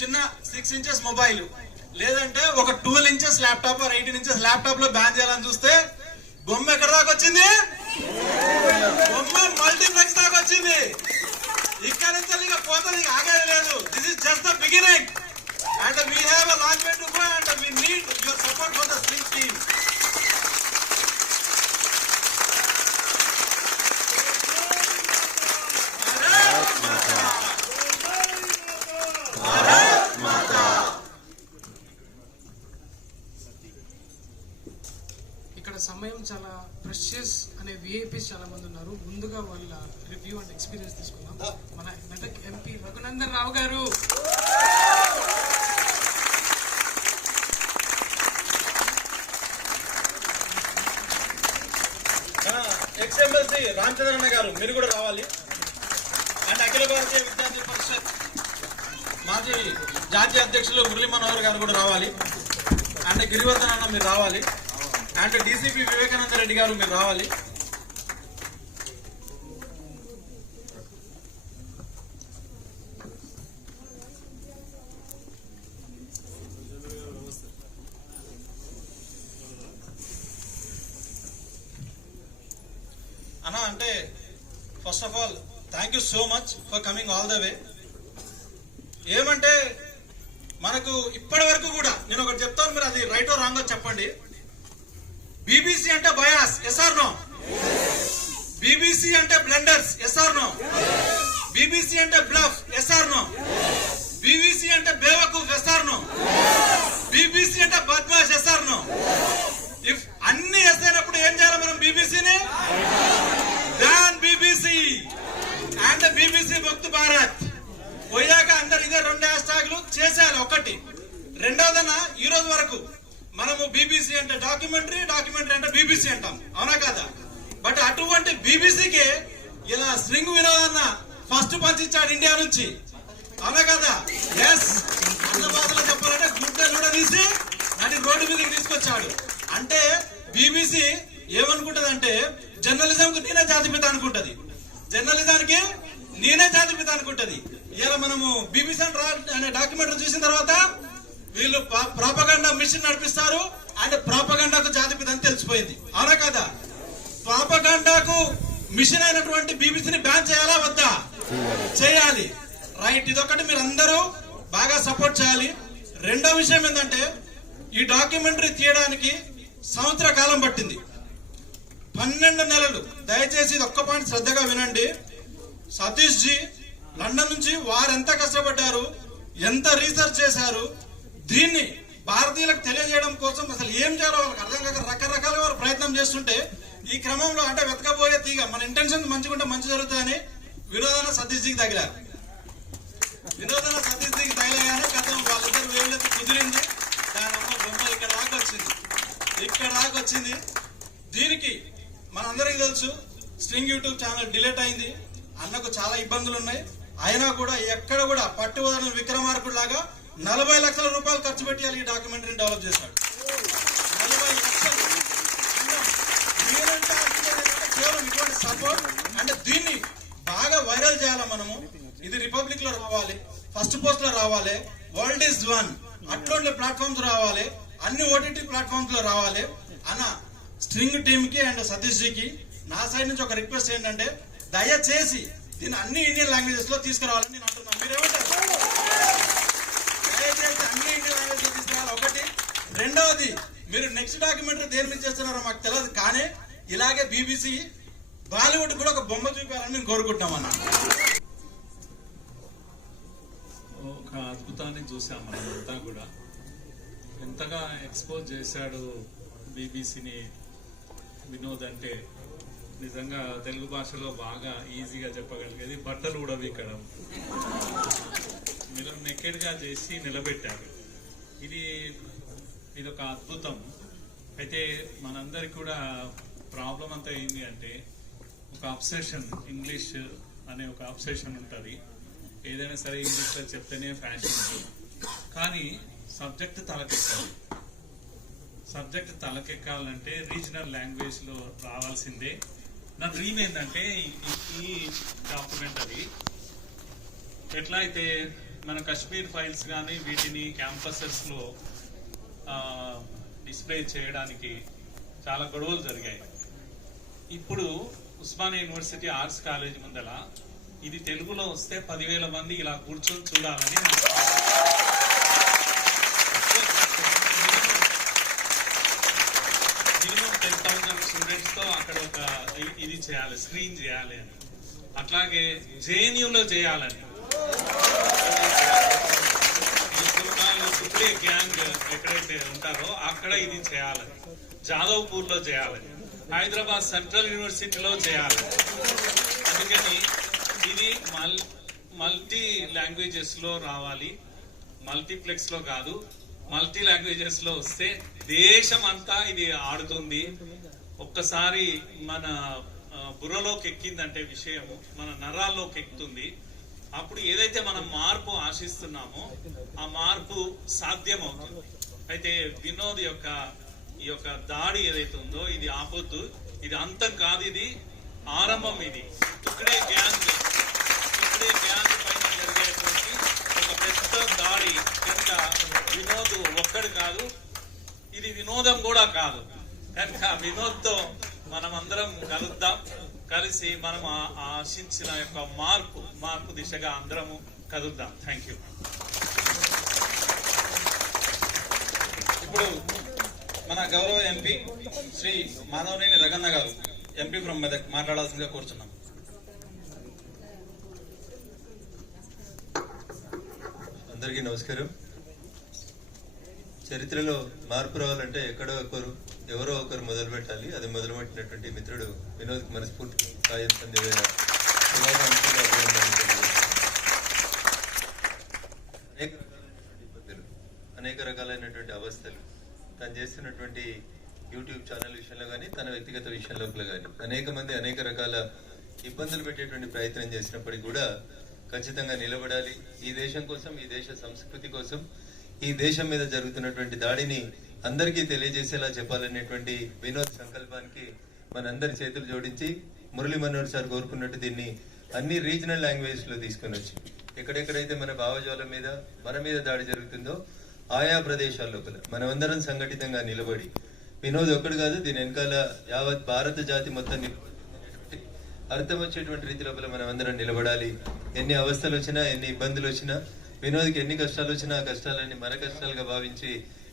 చిన్న 6 inches mobile లేదంటే ఒక 12 ఇంచెస్ ల్యాప్టాప్ 18 ఇంచెస్ ల్యాప్టాప్ లో బ్యాన్ చేయాలని చూస్తే బొమ్మ ఎక్కడ దాకా వచ్చింది? బొమ్మ మల్టీప్లెక్స్ దాకా వచ్చింది. ఇక్కడ నుంచి ఇక పోతుంది, ఆగేది లేదు. This is just the beginning and we have a long way to go and we need your support for the string team. ఇక్కడ సమయం చాలా ప్రెషియస్ అనే విఐపీస్ చాలా మంది ఉన్నారు. ముందుగా వాళ్ళ రివ్యూ అండ్ ఎక్స్పీరియన్స్ తీసుకుందాం. మన మెదక్ ఎంపీ రఘునందన్ రావు గారు. ఎక్స్ఎమ్మెల్సీ రామచంద్రన్న గారు మీరు కూడా రావాలి. అండ్ అఖిల భారతీయ విద్యార్థి పరిషత్ మాజీ జాతీయ అధ్యక్షులు మురళీ మనోహర్ గారు కూడా రావాలి. అండ్ గిరివర్ధన్ అన్న మీరు రావాలి. అండ్ డీసీపీ వివేకానంద రెడ్డి గారు మీరు రావాలి. అన్న అంటే first of all thank you so much for coming all the way. ఏమంటే మనకు ఇప్పటి వరకు కూడా నేను ఒకటి చెప్తాను, మీరు అది రైట్ ఆర్ రాంగ్ చెప్పండి. బీబీసీ అంటే bias, yes or no? BBC అంటే blenders, yes or no? BBC అంటే bluff, yes or no? BBC అంటే బేవకూఫ్, ఎస్ ఆర్ నో? బీబీసీ అంటే బద్మాష్, ఎస్ ఆర్ నో? ఇఫ్ అన్ని ఎస్ అయినప్పుడు ఏం చేయాలి మనం? బీబీసీని దాన్ బీబీసీ అండ్ బీబీసీ ముక్త్ భారత్ పోయాక అందరు ఇదే 2 హ్యాష్ ట్యాగ్లు చేసేయాలి. ఒకటి. రెండోదన ఈ రోజు వరకు మనము బీబీసీ అంటే డాక్యుమెంటరీ, డాక్యుమెంటరీ అంటే బీబీసీ అంటాం, అవునా కదా? బట్ అటువంటి బీబీసీకి ఇలా స్ట్రింగ్ వినోదన్న ఫస్ట్ పంచిచ్చాడు ఇండియా నుంచి, అవునా కదా? ఎస్, అన్న భాషలో చెప్పాలంటే గుడ్డలు కూడా తీసి నడి రోడ్డు మీదకి తీసుకొచ్చాడు. అంటే బీబీసీ ఏమనుకుంటది అంటే జర్నలిజం కు నేనే జాతిపిత అనుకుంటది, జర్నలిజానికి నేనే జాతిపిత అనుకుంటది. ఇలా మనము బీబీసీ అనే డాక్యుమెంటరీ చూసిన తర్వాత వీళ్ళు ప్రాపగండా మిషన్ నడిపిస్తారు అండ్ ప్రాపగండాకు జాతిపిత అని తెలిసిపోయింది, అవునా కదా? ప్రాపగండాకు మిషన్ అయినటువంటి బీబీసీని బ్యాన్ చేయాలా వద్దా? చేయాలి. రైట్, ఇదొకటి మీరు అందరూ బాగా సపోర్ట్ చేయాలి. రెండో విషయం ఏంటంటే ఈ డాక్యుమెంటరీ తీయడానికి సంవత్సర కాలం పట్టింది, 12 నెలలు. దయచేసి ఇది ఒక్క పాయింట్ శ్రద్ధగా వినండి. సతీష్ జీ లండన్ నుంచి వారు ఎంత కష్టపడ్డారు, ఎంత రీసెర్చ్ చేశారు, దీన్ని భారతీయులకు తెలియజేయడం కోసం అసలు ఏం చేయాలో వాళ్ళకి అర్థం కాక రకరకాలుగా వారు ప్రయత్నం చేస్తుంటే ఈ క్రమంలో అంటే వెతకపోయే తీగ మన ఇంటెన్షన్ మంచిగా ఉంటే మంచి జరుగుతుందని వినోదన సతీష్ జీకి తగిలారు. వినోదన సతీష్ జీకి తగిలగానే కథం వాళ్ళిద్దరు వేళ్ళకి కుదిరింది. దాని అమ్మ బొమ్మ ఇక్కడ దాకా వచ్చింది, ఇక్కడ దాకా వచ్చింది. దీనికి మనందరికీ తెలుసు స్ట్రింగ్ యూట్యూబ్ ఛానల్ డిలీట్ అయింది. అన్నకు చాలా ఇబ్బందులు ఉన్నాయి. అయినా కూడా ఎక్కడ కూడా పట్టు వదలని విక్రమార్కుడు లాగా 40 లక్షల రూపాయలు ఖర్చు పెట్టి ఈ డాక్యుమెంటరీని డెవలప్ చేశాడు. 40 లక్షలు. కేవలం ఇటువంటి సపోర్ట్ అంటే దీన్ని బాగా వైరల్ చేయాలి మనము. ఇది రిపబ్లిక్ లో రావాలి, ఫస్ట్ పోస్ట్ లో రావాలి, వరల్డ్ ఈజ్ వన్ అట్లాంటి ప్లాట్ఫామ్స్ రావాలి, అన్ని ఓటీటీ ప్లాట్ఫామ్స్ లో రావాలి. అన్న స్ట్రింగ్ టీమ్ కి అండ్ సతీష్ జీకి నా సైడ్ నుంచి ఒక రిక్వెస్ట్ ఏంటంటే దయచేసి దీన్ని అన్ని ఇండియన్ లాంగ్వేజెస్ లో తీసుకురావాలని నేను అంటున్నాను. మీరేమంటారు? దయచేసి అన్ని ఇండియన్ లాంగ్వేజ్ లో తీసుకురావాలి. ఒకటి. రెండవది, మీరు నెక్స్ట్ డాక్యుమెంటరీ దేని మీద చేస్తున్నారో మాకు తెలియదు, కానీ ఇలాగే బీబీసీ బాలీవుడ్ కూడా ఒక బొమ్మ చూపాలని మేము కోరుకుంటున్నాం అన్న. ఒక అద్భుతాన్ని చూసాం మనమంతా కూడా. ఎంతగా ఎక్స్పోజ్ చేశాడు బీబీసీని వినోద్ అంటే నిజంగా తెలుగు భాషలో బాగా ఈజీగా చెప్పగలిగేది బట్టలు ఉడవీకడం. మీరు నెక్కెడ్గా చేసి నిలబెట్టారు. ఇది ఒక అద్భుతం. అయితే మనందరికి కూడా ప్రాబ్లం అంతా ఏంటి అంటే ఒక అబ్సెషన్, ఇంగ్లీష్ అనే ఒక అబ్సెషన్ ఉంటుంది. ఏదైనా సరే ఇంగ్లీష్లో చెప్తేనే ఫ్యాషన్. కానీ సబ్జెక్ట్ తలకెక్కాలి. సబ్జెక్ట్ తలకెక్కాలంటే రీజనల్ లాంగ్వేజ్లో రావాల్సిందే. నా డ్రీమ్ ఏంటంటే ఈ డాక్యుమెంటరీ ఎట్లా అయితే మన కశ్మీర్ ఫైల్స్ కానీ వీటిని క్యాంపసెస్లో డిస్ప్లే చేయడానికి చాలా గొడవలు జరిగాయి. ఇప్పుడు ఉస్మానియా యూనివర్సిటీ ఆర్ట్స్ కాలేజ్ ముందల ఇది తెలుగులో వస్తే 10,000 మంది ఇలా కూర్చొని చూడాలని మినిమం 10,000 స్టూడెంట్స్ తో అక్కడ ఒక ఇది చేయాలి, స్క్రీన్ చేయాలి అని. అట్లాగే జేఎన్యూలో చేయాలని, తుప్లే గ్యాంగ్ ఎక్కడైతే ఉంటారో అక్కడ ఇది చేయాలని, జాదవ్పూర్ లో చేయాలని, హైదరాబాద్ సెంట్రల్ యూనివర్సిటీలో చేయాలి. అందుకని ఇది మల్టీ లాంగ్వేజెస్ లో రావాలి, మల్టీప్లెక్స్ లో కాదు, మల్టీ లాంగ్వేజెస్ లో వస్తే దేశం అంతా ఇది ఆడుతుంది. ఒక్కసారి మన బుర్రలోకి ఎక్కిందంటే విషయము మన నరాల్లోకి ఎక్కుతుంది. అప్పుడు ఏదైతే మనం మార్పు ఆశిస్తున్నామో ఆ మార్పు సాధ్యమవుతుంది. అయితే వినోద్ యొక్క ఈ యొక్క దాడి ఏదైతే ఉందో ఇది ఆపొద్దు, ఇది అంతం కాదు, ఇది ఆరంభం. ఇది తుక్డే గ్యాంగ్ పైన జరిగేటువంటి ఒక పెద్ద దాడి కనుక వినోద్ ఒక్కడు కాదు, ఇది వినోదం కూడా కాదు. కనుక వినోద్తో మనం అందరం కలుద్దాం, కలిసి మనం ఆశించిన యొక్క మార్పు దిశగా అందరము కదుద్దాం. Thank you. ఇప్పుడు మన గౌరవ ఎంపీ శ్రీ మాధవనేని రగన్న గారు, ఎంపీ ఫ్రమ్ మెదక్, మాట్లాడాల్సిందిగా కోరుచున్నాం. అందరికీ నమస్కారం. చరిత్రలో మార్పు రావాలంటే ఎవరో ఒకరు మొదలు పెట్టాలి. అది మొదలుపెట్టినటువంటి మిత్రుడు వినోద్ మనస్ఫూర్తి సాయం సందేవేల అనేక రకాలైనటువంటి అవస్థలు తను చేస్తున్నటువంటి యూట్యూబ్ ఛానల్ విషయంలో కానీ తన వ్యక్తిగత విషయంలో కానీ అనేక మంది అనేక రకాల ఇబ్బందులు పెట్టేటువంటి ప్రయత్నం చేసినప్పటికీ కూడా ఖచ్చితంగా నిలబడాలి. ఈ దేశం కోసం, ఈ దేశ సంస్కృతి కోసం, ఈ దేశం మీద జరుగుతున్నటువంటి దాడిని అందరికీ తెలియజేసేలా చెప్పాలనేటువంటి వినోద్ సంకల్పానికి మనందరి చేతులు జోడించి మురళీ మనోహర్ సార్ కోరుకున్నట్టు దీన్ని అన్ని రీజనల్ లాంగ్వేజ్ లో తీసుకుని వచ్చి ఎక్కడెక్కడైతే మన భావజాలం మీద మన మీద దాడి జరుగుతుందో ఆయా ప్రదేశాల లోపల మనమందరం సంఘటితంగా నిలబడి, వినోద్ ఒక్కడు కాదు, దీని వెనకాల యావత్ భారత జాతి మొత్తం అర్థం వచ్చేటువంటి రీతి లోపల మనం అందరం నిలబడాలి. ఎన్ని అవస్థలు వచ్చినా, ఎన్ని ఇబ్బందులు వచ్చినా, వినోద్కి ఎన్ని కష్టాలు వచ్చినా ఆ కష్టాలన్నీ మన కష్టాలుగా భావించి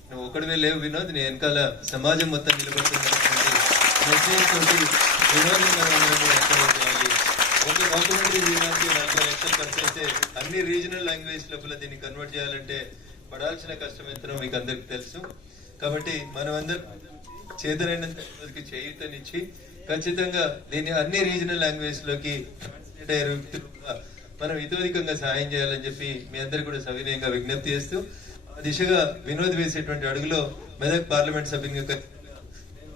నువ్వు ఒక్కడివే లేవు వినోద్, నీ వెనకాల సమాజం మొత్తం నిలబడుతున్నటువంటి వినోద్ చేయాలి. ఒక డాక్యుమెంటరీ తీయడానికి 40 లక్షలు ఖర్చు అయితే అన్ని రీజనల్ లాంగ్వేజ్ లోపల దీన్ని కన్వర్ట్ చేయాలంటే పడాల్సిన కష్టం ఎంతో మీకు అందరికి తెలుసు. కాబట్టి మనమందరం చేతనైనంత చేయూతనిచ్చి ఖచ్చితంగా దీన్ని అన్ని రీజనల్ లాంగ్వేజ్ లోకి మనం ఇతోధికంగా సహాయం చేయాలని చెప్పి మీ అందరు కూడా సవినయంగా విజ్ఞప్తి చేస్తూ ఆ దిశగా వినోద్ వేసేటువంటి అడుగులో మెదక్ పార్లమెంట్ సభ్యునిగా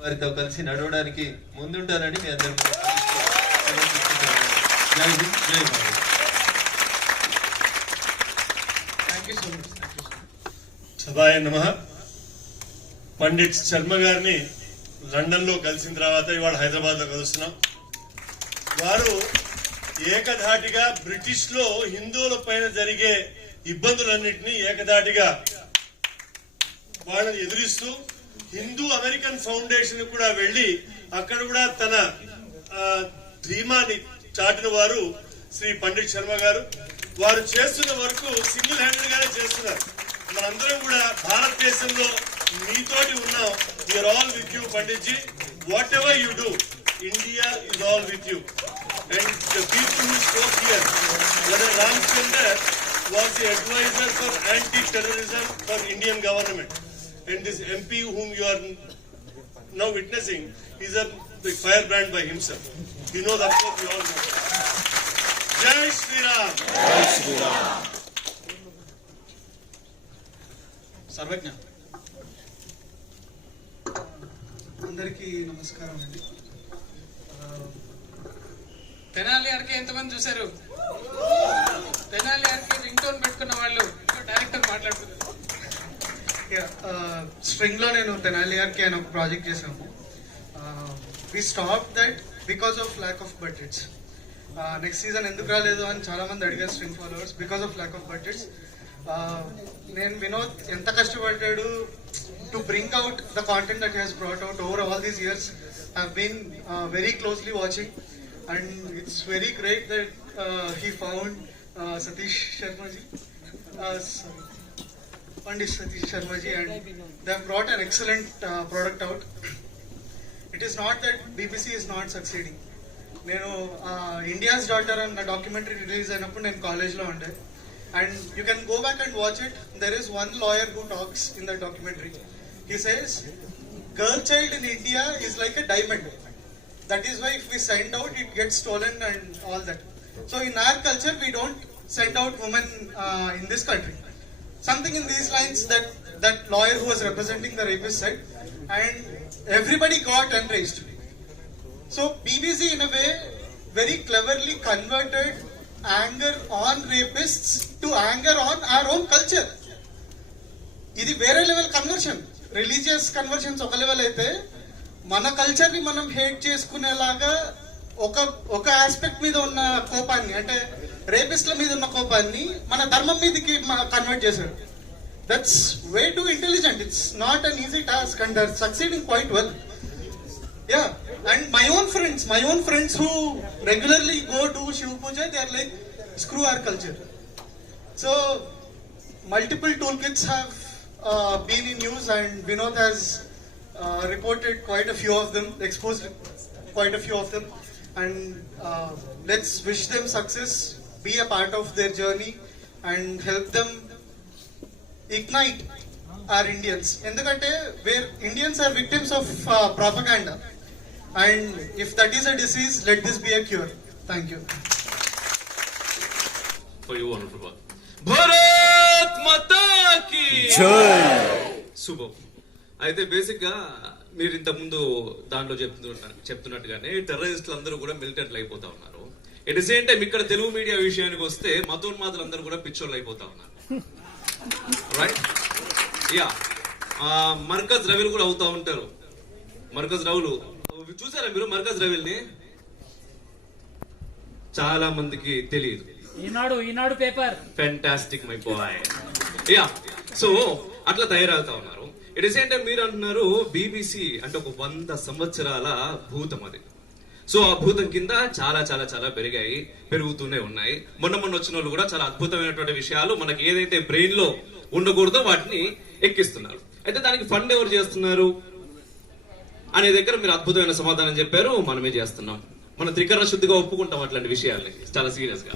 వారితో కలిసి నడవడానికి ముందుంటానని మీ అందరూ సదాయ నమః. పండిట్ శర్మ గారిని లండన్ లో కలిసిన తర్వాత ఇవాళ హైదరాబాద్ లో కలుస్తున్నాం. వారు ఏకధాటిగా బ్రిటిష్ లో హిందువుల పైన జరిగే ఇబ్బందులన్నింటినీ ఏకధాటిగా వాళ్ళని ఎదురిస్తూ హిందూ అమెరికన్ ఫౌండేషన్ కూడా వెళ్లి అక్కడ కూడా తన ధీమాని చాటిన వారు శ్రీ పండిట్ శర్మ గారు. వారు చేస్తున్న వరకు సింగిల్ హ్యాండెడ్ గానే చేస్తున్నారు. మనందరం కూడా భారతదేశంలో మీతోటి ఉన్నాం. We are all with you Pandit ji. Whatever you do, India is all with you. And the people who spoke here, వెదర్ Ramachandar was the advisor for anti-terrorism for Indian government, and this MP whom you are now witnessing is a firebrand by himself. We know that, we all know. Jai Shri Ram. Jai Shri Ram. సర్వజ్ఞ. అందరికీ నమస్కారం అండి. Tenali RK ఎంతమంది చూశారు? Tenali RK ring tone పెట్టుకున్న వాళ్ళు director మాట్లాడుతున్నారు. Spring లో నేను తెనాలి ఆర్కే అని ఒక ప్రాజెక్ట్ చేసాము. We stop that because of lack of budgets. Next season ఎందుకు రాలేదు అని చాలా మంది అడిగారు string followers because of lack of budgets. నేను వినోద్ ఎంత కష్టపడ్డాడు to bring out the content that he's brought out over all these years. I've been very closely watching, and it's very great that he found Satish Sharma ji, Pandit Satish Sharma ji, and they have brought an excellent product out. It is not that BBC is not succeeding. నేను India's daughter అన్న documentary release అయినప్పుడు నేను కాలేజ్లో ఉండే, and you can go back and watch it. There is one lawyer who talks in the documentary. He says girl child in India is like a diamond. That is why if we send out, it gets stolen and all that. So in our culture, we don't send out women in this country. Something in these lines that lawyer who was representing the rapist said, and everybody got enraged. So BBC in a way very cleverly converted anger on rapists to anger on our own culture. ఇది వేరే level conversion. Religious conversions ఒక level అయితే, మన culture ని మనం hate చేసుకునేలాగా ఒక aspect మీద ఉన్న కోపాన్ని, అంటే రేపిస్ట్ల మీద ఉన్న కోపాన్ని మన ధర్మం మీదకి కన్వర్ట్ చేశారు. That's way too intelligent. It's not an easy task and they're succeeding quite well. Yeah, and my own friends who regularly go to Shiv Puja, they are like, screw our culture. So multiple toolkits have been in use, and Vinod has reported quite a few of them, exposed quite a few of them, and let's wish them success, be a part of their journey and help them ignite our Indians. Endukante where Indians are victims of propaganda, and if that is a disease, let this be a cure. Thank you. For you, wonderful work. Bharat Mata కీ జై. శుభం. అయితే basic గా మీరు ఇంత ముందు దాంట్లో చెప్తున్నట్టుగానే టెర్రరిస్టులు అందరూ కూడా మిలిటెంట్లు అయిపోతా ఉన్నారు. ఎట్ ది సేమ్ టైం ఇక్కడ తెలుగు మీడియా విషయానికి వస్తే మతోన్మాదులు అందరూ కూడా పిచ్చోళ్ళు అయిపోతా ఉన్నారు. రైట్? యా, మర్కజ్ రవిలు కూడా అవుతా ఉంటారు. మర్కజ్ రవులు చూసారా మీరు? మర్కజ్ రవిల్ని చాలా మందికి తెలియదు. Eenadu paper fantastic my boy. Yeah, so అట్లా తయారవుతా ఉన్నారు. ఇట్ ఇస్ ఏంటంటే మీరు అంటున్నారు బీబీసీ అంటే ఒక 100 సంవత్సరాల భూతం అది. సో ఆ భూతం కింద చాలా చాలా చాలా పెరుగుతూనే ఉన్నాయి. మొన్న వచ్చిన వాళ్ళు కూడా చాలా అద్భుతమైనటువంటి విషయాలు మనకి ఏదైతే బ్రెయిన్ లో ఉండకూడదో వాటిని ఎక్కిస్తున్నారు. అయితే దానికి ఫండ్ ఎవరు చేస్తున్నారు అనే దగ్గర మీరు అద్భుతమైన సమాధానం చెప్పారు. మనమే చేస్తున్నాం. మనం త్రికరణ శుద్ధిగా ఒప్పుకుంటాం అట్లాంటి విషయాల్ని చాలా సీరియస్ గా.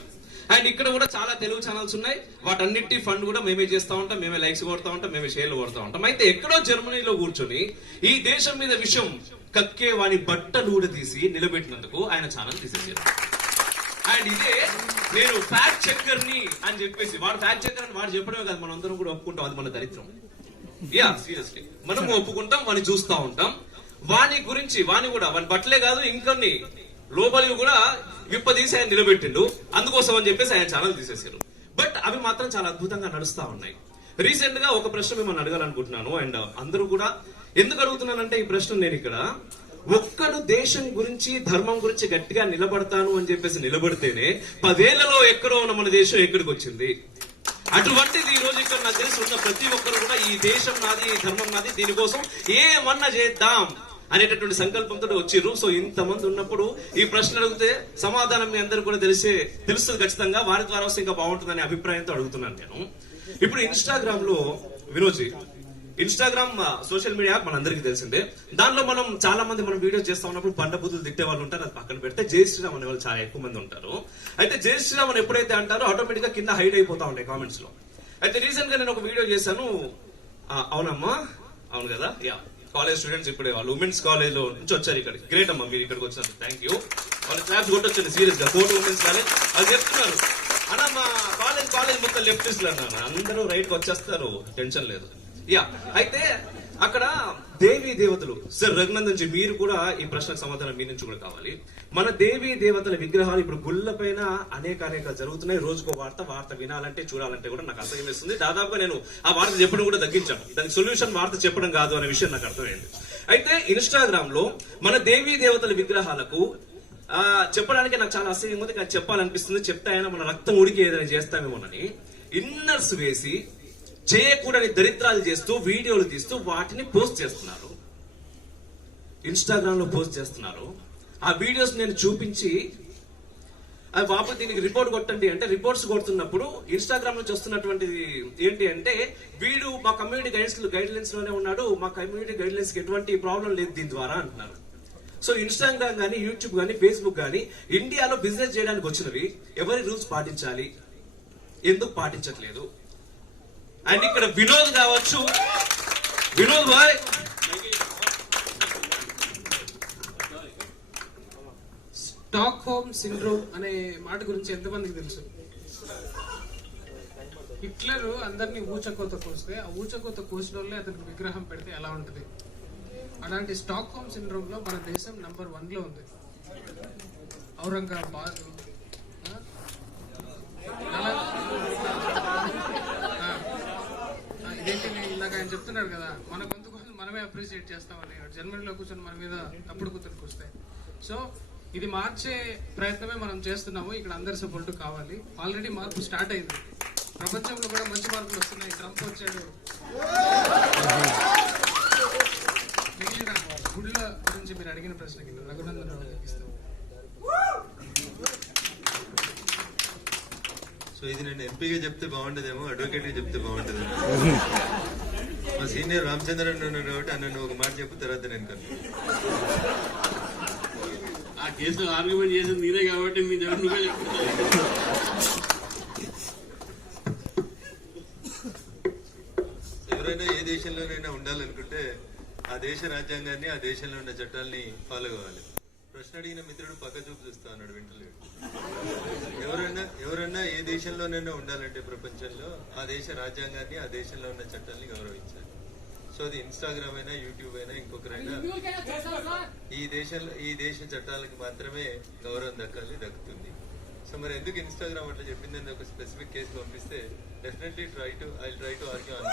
అండ్ ఇక్కడ కూడా చాలా తెలుగు ఛానల్స్ ఉన్నాయి. వాటన్నిటి ఫండ్ కూడా మేమే చేస్తా ఉంటాం, మేమే లైక్స్ కొడతా ఉంటాం, మేమే షేర్లు కొడతా ఉంటాం. అయితే ఎక్కడో జర్మనీలో కూర్చొని ఈ దేశం మీద విషయం కక్కే వాని బట్టలు తీసి నిలబెట్టినందుకు ఆయన ఛానల్ తీసేసారు. అండ్ ఇదే నేను ఫ్యాక్ట్ చెక్కర్ ని అని చెప్పేసి, వాడు ఫ్యాక్ట్ చెక్కర్ అని వాడు చెప్పడమే కాదు, మనం అందరం కూడా ఒప్పుకుంటాం. అది మన దరిద్రం. యా, సీరియస్లీ మనం ఒప్పుకుంటాం, వాడిని చూస్తా ఉంటాం. వాని గురించి వాని బట్టలే కాదు ఇంకొన్ని లోపలివి కూడా విప్పదీసి ఆయన నిలబెట్టిండు. అందుకోసం అని చెప్పేసి ఆయన ఛానల్ తీసేసారు. బట్ అవి మాత్రం చాలా అద్భుతంగా నడుస్తా ఉన్నాయి. రీసెంట్ గా ఒక ప్రశ్న మిమ్మల్ని అడగాలనుకుంటున్నాను. అండ్ అందరూ కూడా ఎందుకు అడుగుతున్నానంటే ఈ ప్రశ్న, నేను ఇక్కడ ఒక్కడు దేశం గురించి ధర్మం గురించి గట్టిగా నిలబడతాను అని చెప్పేసి నిలబడితేనే 10 ఏళ్లలో ఎక్కడో ఉన్న మన దేశం ఎక్కడికి వచ్చింది. అటువంటిది ఈ రోజు ఇక్కడ నాకు తెలిసి ఉన్న ప్రతి ఒక్కరు కూడా ఈ దేశం నాది, ఈ ధర్మం నాది, దీనికోసం ఏమన్నా చేద్దాం అనేటటువంటి సంకల్పంతో వచ్చిర్రు. సో ఇంతమంది ఉన్నప్పుడు ఈ ప్రశ్న అడిగితే సమాధానం మీ అందరూ కూడా తెలుస్తుంది ఖచ్చితంగా. వారి ద్వారా వస్తే ఇంకా బాగుంటుందనే అభిప్రాయంతో అడుగుతున్నాను నేను. ఇప్పుడు ఇన్స్టాగ్రామ్ లో వినోజీ, ఇన్స్టాగ్రామ్ సోషల్ మీడియా మనందరికీ తెలిసిందే. దానిలో మనం చాలా మంది మనం వీడియోస్ చేస్తా ఉన్నప్పుడు బండ బుద్ధులు తిట్టే వాళ్ళు ఉంటారు. అది పక్కన పెడితే జై శ్రీరామ్ అనే వాళ్ళు చాలా ఎక్కువ మంది ఉంటారు. అయితే జై శ్రీరామ్ అని ఎప్పుడైతే అంటారో ఆటోమేటిక్ గా కింద హైడ్ అయిపోతా ఉంటాయి కామెంట్స్ లో. అయితే రీసెంట్ గా నేను ఒక వీడియో చేశాను. అవునమ్మా, అవును కదా, యా, కాలేజ్ స్టూడెంట్స్ ఇప్పుడే వాళ్ళు ఉమెన్స్ కాలేజ్ లో నుంచి వచ్చారు ఇక్కడ. గ్రేట్ అమ్మా, మీరు ఇక్కడికి వచ్చారు, థ్యాంక్ యూ. వాళ్ళు క్లాప్స్ కొట్టొచ్చండి సీరియస్ గా. 4 ఉమెన్స్ కాలేజ్ వాళ్ళు చెప్తున్నారు, అన్న మా కాలేజ్ మొత్తం లెఫ్టిస్టులు అన్నారు. అందరూ రైట్ కి వచ్చేస్తారు, టెన్షన్ లేదు. యా, అయితే అక్కడ దేవీ దేవతలు, సార్ రఘునందన్ జీ మీరు కూడా ఈ ప్రశ్నకు సమాధానం మీ నుంచి కూడా కావాలి. మన దేవీ దేవతల విగ్రహాలు ఇప్పుడు గుళ్ళ పైన అనేక జరుగుతున్నాయి. రోజుకో వార్త వినాలంటే చూడాలంటే కూడా నాకు అసహ్యం వేస్తుంది. దాదాపుగా నేను ఆ వార్త చెప్పడం కూడా తగ్గించాను. దానికి సొల్యూషన్ వార్త చెప్పడం కాదు అనే విషయం నాకు అర్థమైంది. అయితే ఇన్స్టాగ్రామ్ లో మన దేవీ దేవతల విగ్రహాలకు చెప్పడానికి నాకు చాలా అసహ్యం ఉంది, కానీ చెప్పాలనిపిస్తుంది. చెప్తాయన మన రక్తం ఉడికి ఏదైనా చేస్తామేమోనని ఇన్నర్స్ వేసి చేయకూడని దరిద్రాలు చేస్తూ వీడియోలు తీస్తూ వాటిని పోస్ట్ చేస్తున్నారు, ఇన్స్టాగ్రామ్ లో పోస్ట్ చేస్తున్నారు. ఆ వీడియోస్ నేను చూపించి అది బాబు దీనికి రిపోర్ట్ కొట్టండి అంటే రిపోర్ట్స్ కొడుతున్నప్పుడు ఇన్స్టాగ్రామ్ నుంచి వస్తున్నటువంటిది ఏంటి అంటే వీడు మా కమ్యూనిటీ గైడ్ లైన్స్ లోనే ఉన్నాడు, మా కమ్యూనిటీ గైడ్ లైన్స్ కి ఎటువంటి ప్రాబ్లం లేదు దీని ద్వారా అంటున్నారు. సో ఇన్స్టాగ్రామ్ కానీ యూట్యూబ్ కానీ ఫేస్బుక్ కానీ ఇండియాలో బిజినెస్ చేయడానికి వచ్చినవి ఎవరి రూల్స్ పాటించాలి, ఎందుకు పాటించట్లేదు? అండ్ ఇక్కడ వినోద్ కావచ్చు, వినోద్ భాయ్ స్టాక్ హోమ్ సిండ్రోమ్ అనే మాట గురించి ఎంతమందికి తెలుసు? హిట్లర్ అందరినీ ఊచకోత కోస్తే ఆ ఊచకోత కోసిన వాళ్ళే అతనికి విగ్రహం పెడితే ఎలా ఉంటుంది? అలాంటి స్టాక్ హోమ్ సిండ్రోమ్ లో మన దేశం నంబర్ 1 లో ఉంది. ఔరంగాబాద్ ఇదేంటి ఇందాక ఆయన చెప్తున్నాడు కదా, మన గొంతు కోసం మనమే అప్రిషియేట్ చేస్తామని. జర్మనీలో కూర్చొని మన మీద తప్పుడు కూతురు కూస్తాయి. సో ఇది మార్చే ప్రయత్నమే మనం చేస్తున్నాము. ఇక్కడ అందరి సపోర్ట్ కావాలి. ఆల్రెడీ మార్పు స్టార్ట్ అయింది, ప్రపంచంలో కూడా మంచి మార్పులు వస్తున్నాయి. ట్రంప్ వచ్చాడు. మిగిలిన గుళ్ళ గురించి మీరు అడిగిన ప్రశ్నకి రఘునందన్ రావు గారికి ఇస్తాం. సో ఇది నేను ఎంపీగా చెప్తే బాగుండదేమో, అడ్వకేట్ గా చెప్తే బాగుంటదేమో. మా సీనియర్ రామచంద్రన్ ఉన్నాడు కాబట్టి అన్న ఒక మాట చెప్పు, తర్వాత నేను కన్నా. ఆ కేసులో ఆర్గ్యుమెంట్ చేసింది నేనే కాబట్టి మీ దగ్గర నువ్వే చెప్తున్నా. ఎవరైనా ఏ దేశంలోనైనా ఉండాలనుకుంటే ఆ దేశ రాజ్యాంగాన్ని, ఆ దేశంలో ఉన్న చట్టాలని ఫాలో కావాలి. ప్రశ్న అడిగిన మిత్రుడు పక్క చూపు చూస్తా అన్నాడు, వింటలేడు. ఎవరన్నా ఏ దేశంలోనైనా ఉండాలంటే ప్రపంచంలో ఆ దేశ రాజ్యాంగాన్ని, ఆ దేశంలో ఉన్న చట్టాలని గౌరవించాలి. సో అది ఇన్స్టాగ్రామ్ అయినా, యూట్యూబ్ అయినా, ఇంకొకరైనా ఈ దేశ చట్టాలకు మాత్రమే గౌరవం దక్కుతుంది. సో మరి ఎందుకు ఇన్స్టాగ్రామ్ అట్లా చెప్పిందని ఒక స్పెసిఫిక్ కేసు పంపిస్తే definitely try to argue on